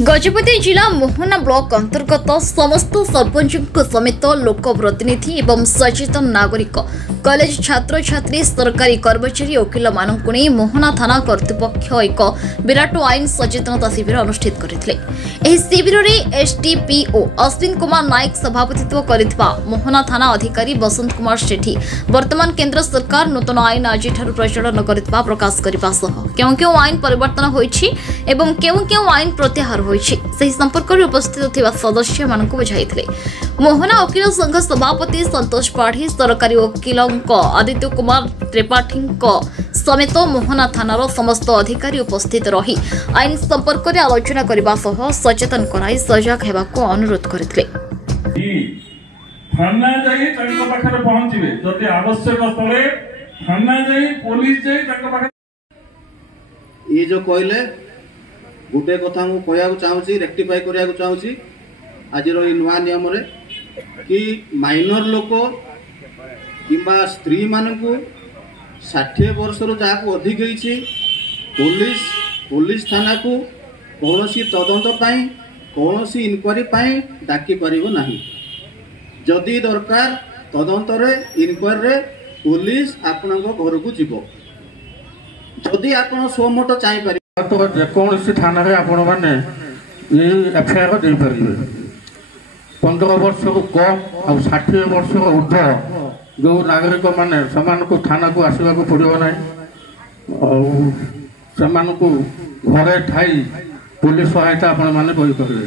गजपति जिला मोहना ब्लॉक अंतर्गत समस्त सरपंच समेत लोक प्रतिनिधि एवं सचेतन नागरिक कॉलेज छात्र छात्री सरकारी कर्मचारी वकिल मानक मोहना थाना कर्तृपक्ष एक विराट आईन सचेतनता शिविर अनुष्ठित करते। शिविर में एसडीपीओ अश्विन कुमार नायक सभापतित्व करथिबा मोहना थाना अधिकारी बसंत कुमार सेठी वर्तमान केंद्र सरकार नूतन आईन आज प्रचलन करथिबा प्रकाश करबा सह केउ केउ आईन परिवर्तन होईछि एवं केउ केउ आईन प्रत्याहार से संपर्क में उपस्थित थिबा सदस्य मानक बुझाइथिले। मोहना वकील संघ सभापति संतोष पाढ़ी सरकारी वकील आदित्य कुमार त्रिपाठी समेत मोहना थानार समस्त अधिकारी उपस्थित रही आईन संपर्क में आलोचना करने सह सचेतन कराई सजग हेबाको अनुरोध करथिले। थाना जाई तंक पाखरे पहुंचीबे जति आवश्यक स्थले थाना जाई पुलिस जाई तंक पाखरे ये जो कहले गोटे कथा मु कहया चाहूची रेक्टिफाई करिया चाहूची आज नुआ नियम रे कि माइनर लोक किंबा स्त्री मानकू 60 वर्ष जहाँ अधिक होती पुलिस थाना को कौन तदंत कौन इनक्वारी डाकी पारिबो नाही। जदि दरकार तदंत रे इनक्वारी रे पुलिस आपण घर को जीव जदि आपण स्वमत चाहि पारि तो जेकोसी थाना आपण मैंने एफआईआर दे पारे 15 वर्ष को कम और 60 वर्ष ऊर्ध जो नागरिक माने समान को थाना को आसवा को पड़ो ना को घरे ठाई पुलिस सहायता आपण मैंने पारे।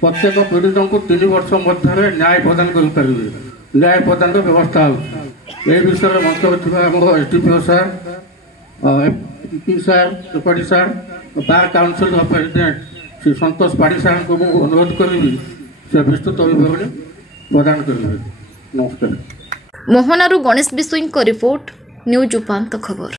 प्रत्येक पीड़ित को 3 वर्ष मध्य न्याय प्रदान करें न्याय प्रदान व्यवस्था हो विषय मंत्र एसडीपीओ सार पी सार त्रिपाठी सार bar council president Shri Santosh पाढ़ी सार को अनुरोध करी से विस्तृत विवरण प्रदान करेंगे। नमस्कार। मोहनारू गणेश बिसोई रिपोर्ट न्यूज उपांत खबर।